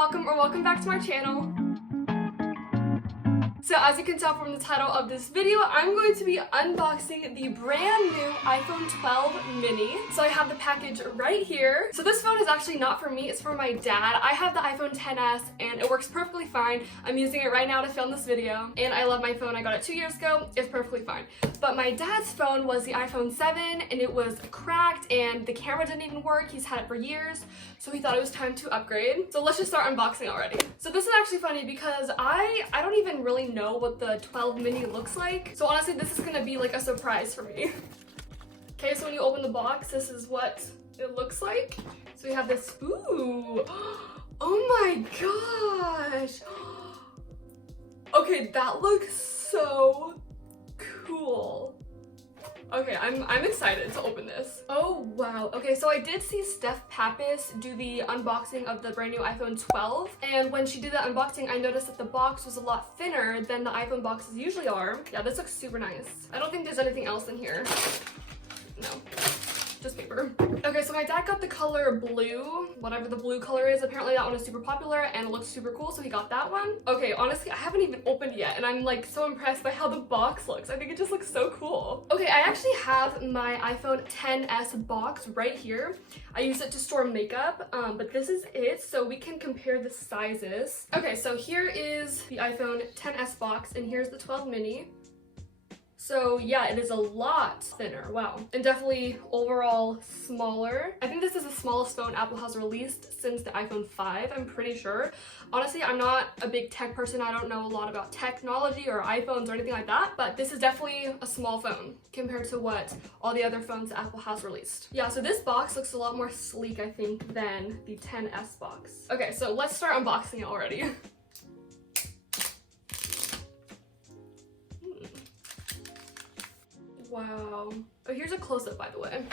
welcome or welcome back to my channel. So as you can tell from the title of this video, I'm going to be unboxing the brand new iPhone 12 mini. So I have the package right here. So this phone is actually not for me, it's for my dad. I have the iPhone XS and it works perfectly fine. I'm using it right now to film this video and I love my phone. I got it 2 years ago, it's perfectly fine. But my dad's phone was the iPhone 7 and it was cracked and the camera didn't even work. He's had it for years, so he thought it was time to upgrade. So let's just start unboxing already. So this is actually funny because I don't even really know what the 12 mini looks like. So honestly, this is gonna be like a surprise for me. Okay, so when you open the box, this is what it looks like. So we have this, ooh, oh my gosh. Okay, that looks so cool. Okay, I'm excited to open this. Oh wow. Okay, so I did see Steph Pappas do the unboxing of the brand new iPhone 12, and when she did the unboxing, I noticed that the box was a lot thinner than the iPhone boxes usually are. Yeah, this looks super nice. I don't think there's anything else in here. No, just paper. Okay, so my dad got the color blue, whatever the blue color is. Apparently that one is super popular and it looks super cool, so he got that one. Okay, honestly, I haven't even opened yet and I'm like so impressed by how the box looks. I think it just looks so cool. Okay, I actually have my iPhone XS box right here. I use it to store makeup, but this is it, so we can compare the sizes. Okay, so here is the iPhone XS box and here's the 12 mini. So yeah, it is a lot thinner, wow. And definitely overall smaller. I think this is the smallest phone Apple has released since the iPhone 5, I'm pretty sure. Honestly, I'm not a big tech person. I don't know a lot about technology or iPhones or anything like that, but this is definitely a small phone compared to what all the other phones that Apple has released. Yeah, so this box looks a lot more sleek, I think, than the XS box. Okay, so let's start unboxing it already. Wow. Oh, here's a close-up, by the way.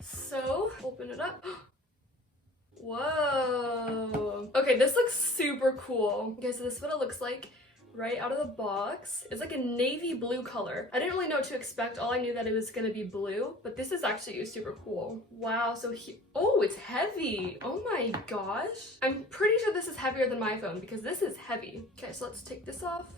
So, open it up. Whoa. Okay, this looks super cool. Okay, so this is what it looks like right out of the box. It's like a navy blue color. I didn't really know what to expect. All I knew that it was gonna be blue, but this is actually super cool. Wow, so oh, it's heavy. Oh my gosh. I'm pretty sure this is heavier than my phone because this is heavy. Okay, so let's take this off.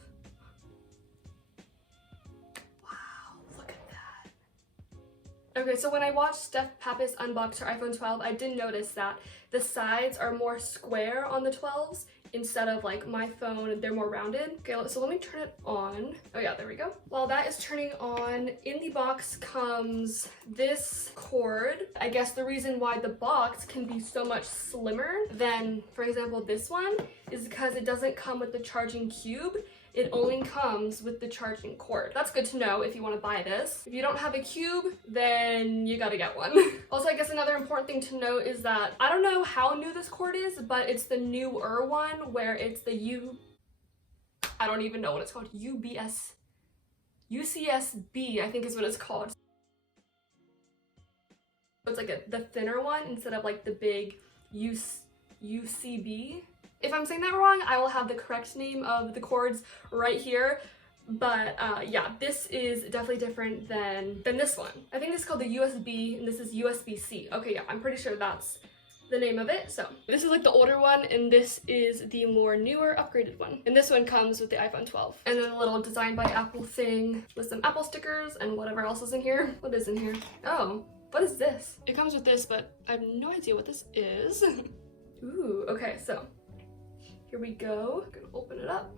Okay, so when I watched Steph Pappas unbox her iPhone 12, I did notice that the sides are more square on the 12s instead of like my phone, they're more rounded. Okay, so let me turn it on. Oh yeah, there we go. While that is turning on, in the box comes this cord. I guess the reason why the box can be so much slimmer than, for example, this one is because it doesn't come with the charging cube. It only comes with the charging cord. That's good to know if you want to buy this. If you don't have a cube, then you gotta get one. Also, I guess another important thing to note is that I don't know how new this cord is, but it's the newer one where it's the I don't even know what it's called. UCSB, I think is what it's called. It's like the thinner one instead of like the big UCB. If I'm saying that wrong, I will have the correct name of the cords right here. But yeah, this is definitely different than this one. I think this is called the USB and this is USB-C. Okay, yeah, I'm pretty sure that's the name of it. So this is like the older one and this is the more newer upgraded one. And this one comes with the iPhone 12. And then a little Designed by Apple thing with some Apple stickers and whatever else is in here. What is in here? Oh, what is this? It comes with this, but I have no idea what this is. Ooh, okay, so here we go. I'm gonna open it up.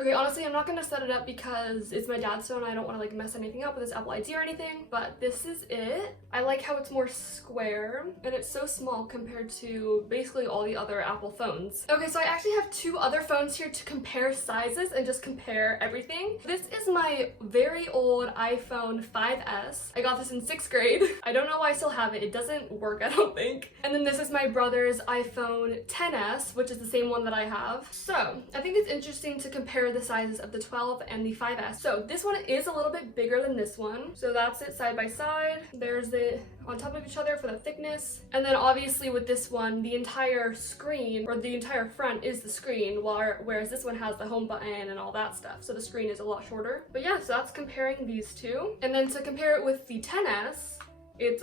Okay, honestly, I'm not gonna set it up because it's my dad's phone. I don't want to like mess anything up with his Apple ID or anything, but this is it. I like how it's more square and it's so small compared to basically all the other Apple phones. Okay, so I actually have two other phones here to compare sizes and just compare everything. This is my very old iPhone 5S. I got this in 6th grade. I don't know why I still have it. It doesn't work, I don't think. And then this is my brother's iPhone XS, which is the same one that I have. So I think it's interesting to compare the sizes of the 12 and the 5S. So this one is a little bit bigger than this one. So that's it side by side. There's it on top of each other for the thickness. And then obviously with this one, the entire screen or the entire front is the screen, whereas this one has the home button and all that stuff. So the screen is a lot shorter. But yeah, so that's comparing these two. And then to compare it with the XS, it's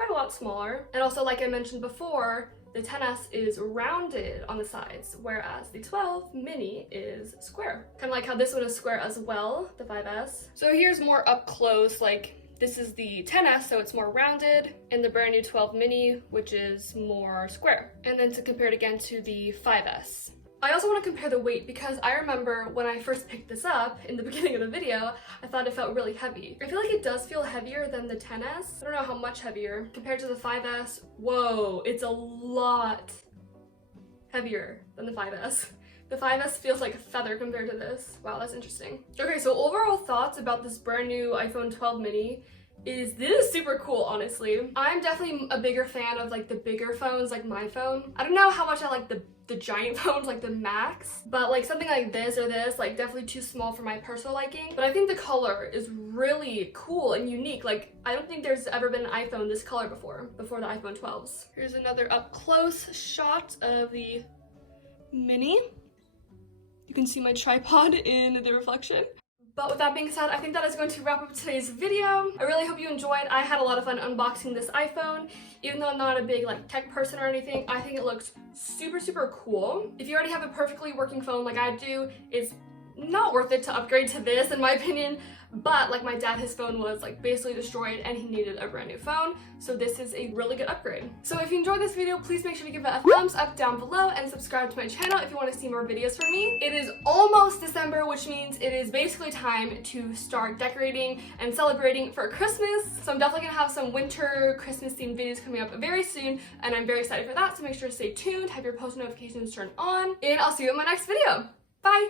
quite quite a lot smaller. And also, like I mentioned before, the 10S is rounded on the sides, whereas the 12 mini is square. Kind of like how this one is square as well, the 5S. So here's more up close, like this is the 10S, so it's more rounded, and the brand new 12 mini, which is more square. And then to compare it again to the 5S. I also want to compare the weight because I remember when I first picked this up in the beginning of the video, I thought it felt really heavy. I feel like it does feel heavier than the 10S. I don't know how much heavier. Compared to the 5S, whoa, it's a lot heavier than the 5S. The 5S feels like a feather compared to this. Wow, that's interesting. Okay, so overall thoughts about this brand new iPhone 12 mini is this is super cool, honestly. I'm definitely a bigger fan of like the bigger phones, like my phone. I don't know how much I like the giant phones, like the Max, but like something like this or this, like definitely too small for my personal liking. But I think the color is really cool and unique. Like I don't think there's ever been an iPhone this color before the iPhone 12s. Here's another up close shot of the mini. You can see my tripod in the reflection. But with that being said, I think that is going to wrap up today's video. I really hope you enjoyed. I had a lot of fun unboxing this iPhone. Even though I'm not a big like tech person or anything, I think it looks super cool. If you already have a perfectly working phone like I do, it's not worth it to upgrade to this in my opinion. But like my dad, his phone was like basically destroyed and he needed a brand new phone. So this is a really good upgrade. So if you enjoyed this video, please make sure to give it a thumbs up down below and subscribe to my channel if you want to see more videos from me. It is almost December, which means it is basically time to start decorating and celebrating for Christmas. So I'm definitely gonna have some winter Christmas themed videos coming up very soon and I'm very excited for that. So make sure to stay tuned, have your post notifications turned on, and I'll see you in my next video. Bye!